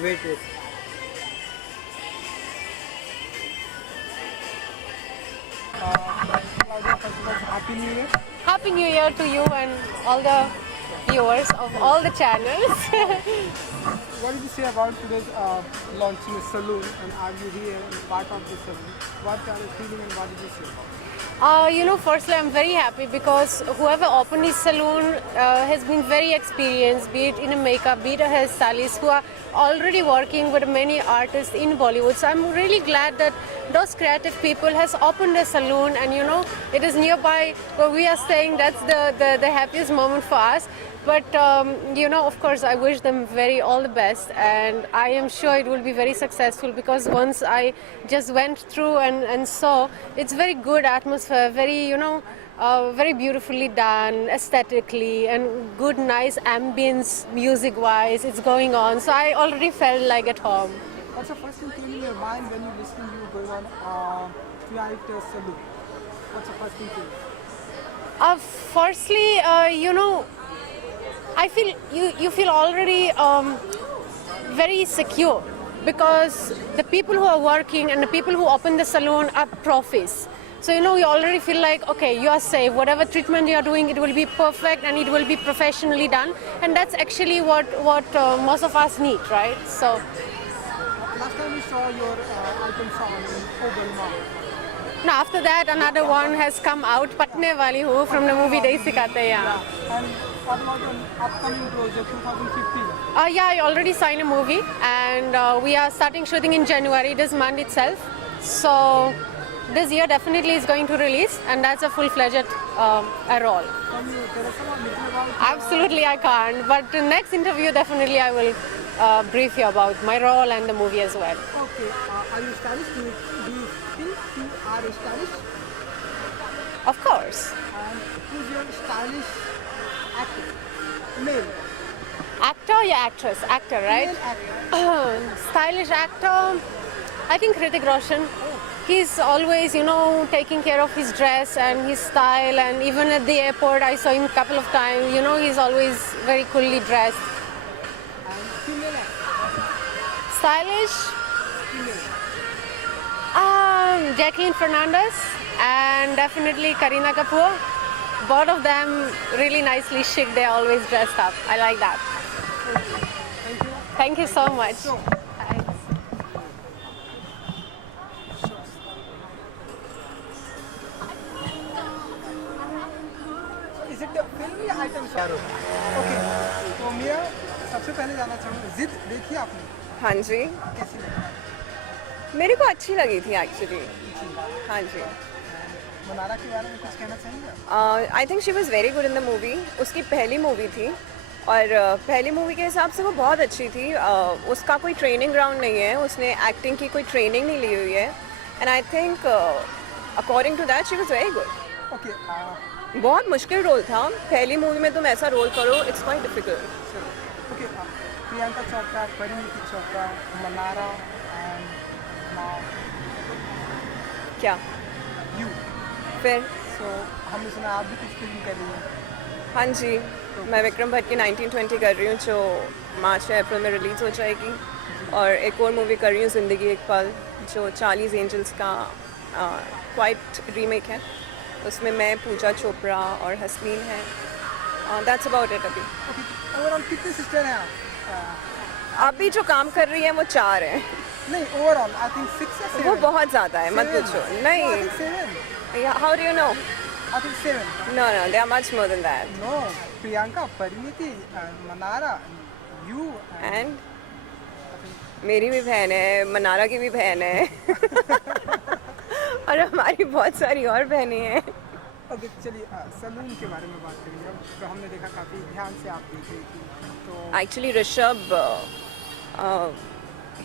Wait, wait. Claudia, first of all, Happy New Year. Happy New Year to you and all the viewers of all the channels. What did you say about today's launching a saloon, and are you here and part of the saloon? What are you feeling and what did you say about it? Firstly, I'm very happy because whoever opened his saloon has been very experienced, be it in a makeup, be it a hairstylist, who are already working with many artists in Bollywood. So I'm really glad that those creative people has opened a saloon, and it is nearby where we are staying. That's the happiest moment for us. But of course, I wish them all the best, and I am sure it will be very successful because once I just went through and saw, it's very good atmosphere, very beautifully done aesthetically, and good, nice ambience, music-wise. It's going on, so I already felt like at home. What's the first thing came in your mind when you listened to you going on Tonight Saloon? What's the first thing came? Firstly, I feel you feel already very secure because the people who are working and the people who open the saloon are profis. So you already feel like, okay, you are safe. Whatever treatment you are doing, it will be perfect and it will be professionally done. And that's actually what most of us need, right? So. Last time we saw your item song in Oval Mall. Now after that, another one has come out, Patne Wali Hu, from the movie Desi Sikate. Yeah. And what about an upcoming project 2015? I already signed a movie, and we are starting shooting in January, this month itself. So this year definitely is going to release, and that's a full-fledged role. Can you tell us a little about Absolutely, I can't. But the next interview, definitely I will brief you about my role and the movie as well. Okay, are you stylish? Do you think you are stylish? Of course. And who's your stylish actor? Male. Actor or actress? Actor, right? Male actor. Stylish actor, I think Hrithik Roshan. He's always, taking care of his dress and his style, and even at the airport I saw him a couple of times. He's always very coolly dressed. And female actor. Stylish? Female. Jacqueline Fernandez and definitely Kareena Kapoor. Both of them really nicely chic. They're always dressed up. I like that. Thank you. Thank you so much. So, Thanks. is it the filmy item song? Okay. तो मिया सबसे पहले जाना चाहूँगा जिद देखी आपने हाँ जी, कैसी लगी? मेरे को अच्छी लगी थी एक्चुअली. हाँ जी. मनारा के बारे में कुछ कहना चाहेंगे? I think she was very good in the movie. उसकी पहली मूवी थी और पहली मूवी के हिसाब से वो बहुत अच्छी थी. उसका कोई ट्रेनिंग ग्राउंड नहीं है, उसने एक्टिंग की कोई ट्रेनिंग नहीं ली हुई है. And I think according to that she was very good. Okay. बहुत मुश्किल रोल था. पहली मूवी में तुम ऐसा रोल करो, it's quite difficult. Okay. Priyanka Chopra, Parineeti Chopra, Mannara and now क्या यू. फिर? सो हमने सुना आप भी कुछ फिल्म कर रही हैं. हाँ जी, मैं विक्रम भट्ट की 1920 कर रही हूँ जो मार्च या अप्रैल में रिलीज़ हो जाएगी. और एक और मूवी कर रही हूँ ज़िंदगी एक पल जो चार्लीज एंजल्स का क्वाइट रीमेक है. उसमें मैं, पूजा चोपड़ा और हसनीन है. दैट्स अबाउट इट अभी. ओके. ओवरऑल कितने सिस्टर हैं आप? अभी जो काम कर रही है वो 4 हैं. नहीं, ओवरऑल आई थिंक 6 या 7. वो बहुत ज़्यादा है, मत पूछो. नहीं, I think 7. How do you know? I think 7. No no, they are much more than that. No, Priyanka, Parineeti, Mannara, you and मेरी भी बहन है, मनारा की भी बहन है और हमारी बहुत सारी और बहनें हैं. ओके. चलिए सलून के बारे में बात करेंगे. अब तो हमने देखा काफ़ी ध्यान से आप देख रही थी. तो actually Rishabh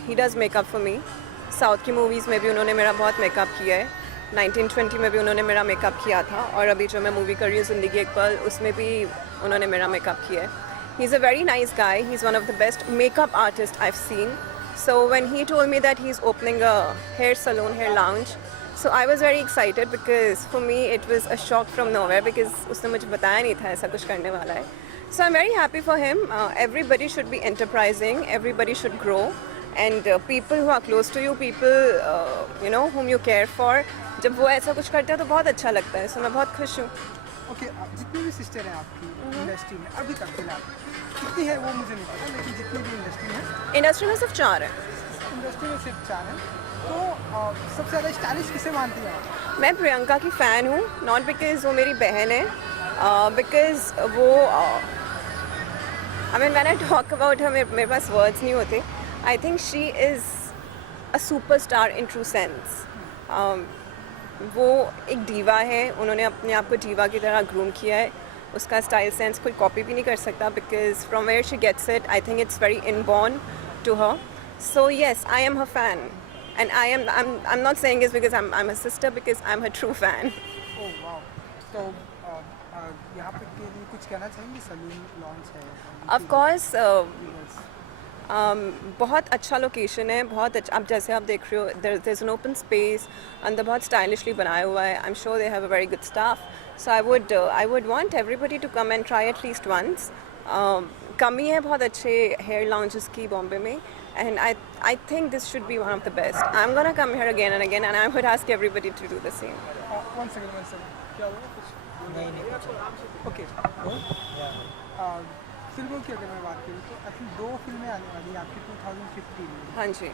he does makeup for me. South की मूवीज़ में भी उन्होंने मेरा बहुत मेकअप किया है. 1920 में भी उन्होंने मेरा मेकअप किया था और अभी जो मैं मूवी कर रही हूँ ज़िंदगी एक पल, उसमें भी उन्होंने मेरा मेकअप किया है. He is a very nice guy. He is one of the best makeup artist I have seen. So when he told me that he's opening a hair salon, hair lounge, so I was very excited because for me it was a shock from nowhere because उसने मुझे बताया नहीं था ऐसा कुछ करने वाला है. So I'm very happy for him. Everybody should be enterprising. Everybody should grow, and people who are close to you, people whom you care for, जब वो ऐसा कुछ करते हैं तो बहुत अच्छा लगता है. So मैं बहुत खुश हूँ. ओके, जितनी भी सिस्टर हैं आपकी इंडस्ट्री में अभी तक फिलहाल कितनी है वो मुझे नहीं पता, लेकिन जितनी भी इंडस्ट्री में इंडस्ट्री में सिर्फ 4 हैं. इंडस्ट्री में सिर्फ 4 हैं. तो सबसे ज़्यादा स्टाइलिश किसे मानती हैं आप? मैं प्रियंका की फ़ैन हूँ. नॉट बिकॉज वो मेरी बहन है, बिकॉज वो I mean when I talk about her मेरे पास वर्ड्स नहीं होते. I think she is a superstar in true sense. वो एक डीवा है. उन्होंने अपने आप को डीवा की तरह ग्रूम किया है. उसका स्टाइल सेंस कोई कॉपी भी नहीं कर सकता, because from where she gets it I think it's very inborn to her. So yes, I am her fan. And I'm not saying this because I'm a sister, because I'm her true fan. ओह वाह. तो यहाँ पे के लिए कुछ कहना चाहेंगे? Salon launch है. Of course, बहुत अच्छा लोकेशन है. बहुत अच्छा. अब जैसे आप देख रहे हो, there's an open space. अंदर बहुत स्टाइलिशली बनाया हुआ है. I'm sure they have a very good staff. So I would want everybody to come and try at least once. कमी है बहुत अच्छे हेयर लॉन्चेस की बॉम्बे में. And I think this should be one of the best. I'm gonna come here again and again, and I would ask everybody to do the same. One second. क्या हुआ कुछ? नहीं. ओके. फिल्मों की अगर मैं बात करूँ तो आई थिंक 2 फिल्में आने वाली हैं आपकी 2015 में. हाँ जी.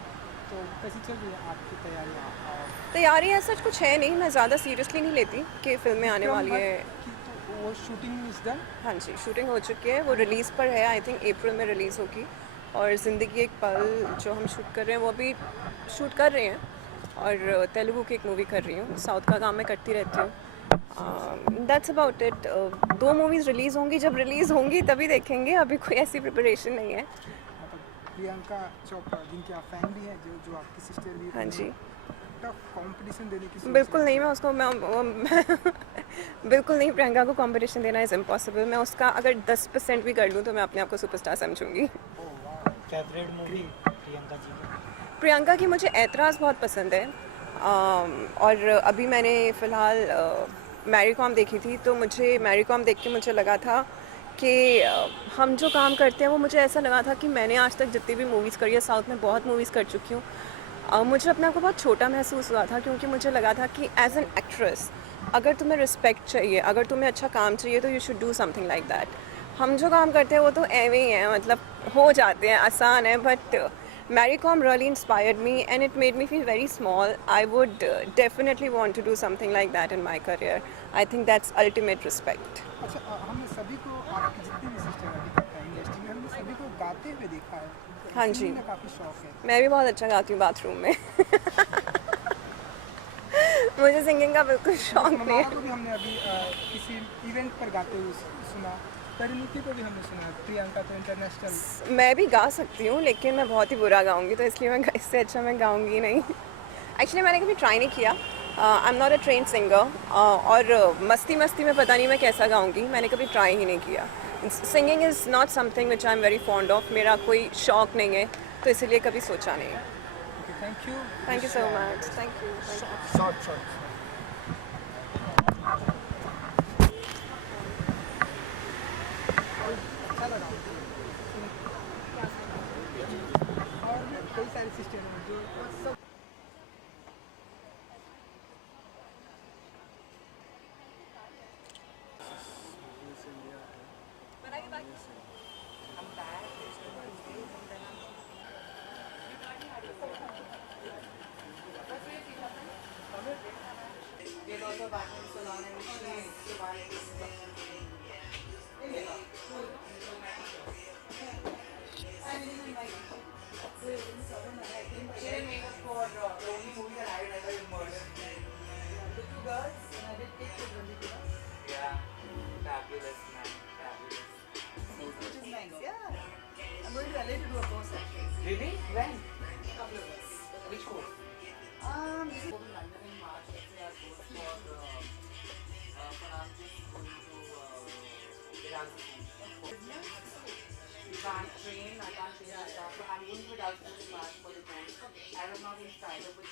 तो कैसी चल रही है आपकी तैयारियाँ? तैयारी ऐसा कुछ है नहीं. मैं ज़्यादा सीरियसली नहीं लेती कि फिल्में आने वाली है. तो वो शूटिंग इज डन? हाँ जी, शूटिंग हो चुकी है. वो रिलीज़ पर है. आई थिंक अप्रैल में रिलीज़ होगी. और ज़िंदगी एक पल जो हम शूट कर रहे हैं वो अभी शूट कर रहे हैं. और तेलुगु की एक मूवी कर रही हूँ. साउथ का काम मैं करती रहती हूँ. That's about it. 2 movies release होंगी. जब रिलीज़ होंगी तभी देखेंगे. अभी कोई ऐसी प्रिपरेशन नहीं है. मतलब प्रियंका चोपड़ा जिनके आप फैन भी हैं, जो आपकी सिस्टर भी. हाँ जी. कंपटीशन देने की बिल्कुल नहीं. मैं उसको मैं बिल्कुल नहीं. प्रियंका को कंपटीशन देना इज़ इम्पॉसिबल. मैं उसका अगर 10% भी कर लूँ तो मैं अपने आप को superstar समझूंगी. Favourite movie Priyanka ji की? प्रियंका की मुझे ऐतराज़ बहुत पसंद है. और अभी मैंने फ़िलहाल मैरी कॉम देखी थी. तो मुझे मैरी कॉम देख के मुझे लगा था कि हम जो काम करते हैं वो मुझे ऐसा लगा था कि मैंने आज तक जितनी भी मूवीज़ करी है, साउथ में बहुत मूवीज़ कर चुकी हूँ. मुझे अपने आप को बहुत छोटा महसूस हुआ था, क्योंकि मुझे लगा था कि एज एन एक्ट्रेस अगर तुम्हें रिस्पेक्ट चाहिए, अगर तुम्हें अच्छा काम चाहिए, तो you should do something like that. हम जो काम करते हैं वो तो एवे ही हैं, मतलब हो जाते हैं, आसान है. But Mary Kom really inspired me and it made me feel very small. I would definitely want to do something like that in my career. I think that's ultimate respect. अच्छा, हमने सभी को, आपकी जितनी भी सिस्टर अभी तक है इंडस्ट्री में, हमने सभी को गाते हुए देखा है. हाँ जी. का काफ़ी शौक है. मैं भी बहुत अच्छा गाती हूँ बाथरूम में. मुझे सिंगिंग का बिल्कुल शौक नहीं है. को भी हमने अभी किसी इवेंट पर गाते हुए सुना. परिणीति को भी हमने सुना. प्रियंका तो इंटरनेशनल. मैं भी गा सकती हूँ, लेकिन मैं बहुत ही बुरा गाऊंगी, तो इसलिए मैं इससे अच्छा मैं गाऊंगी नहीं. एक्चुअली मैंने कभी ट्राई नहीं किया. I am not a train singer. और मस्ती में पता नहीं मैं कैसा गाऊंगी. मैंने कभी ट्राई ही नहीं किया. Singing is not something which I am very fond of. मेरा कोई शौक नहीं है, तो इसलिए कभी सोचा नहीं. Thank you so much. Thank you. Short. और कई सारी सिस्टर हैं जो सब Really? When? Which course? This is London in March. Next year I go for I'm just going to Erasmus. You can't train. I can't train the staff. So I'm going to Erasmus in March for the course. I have not been signed up with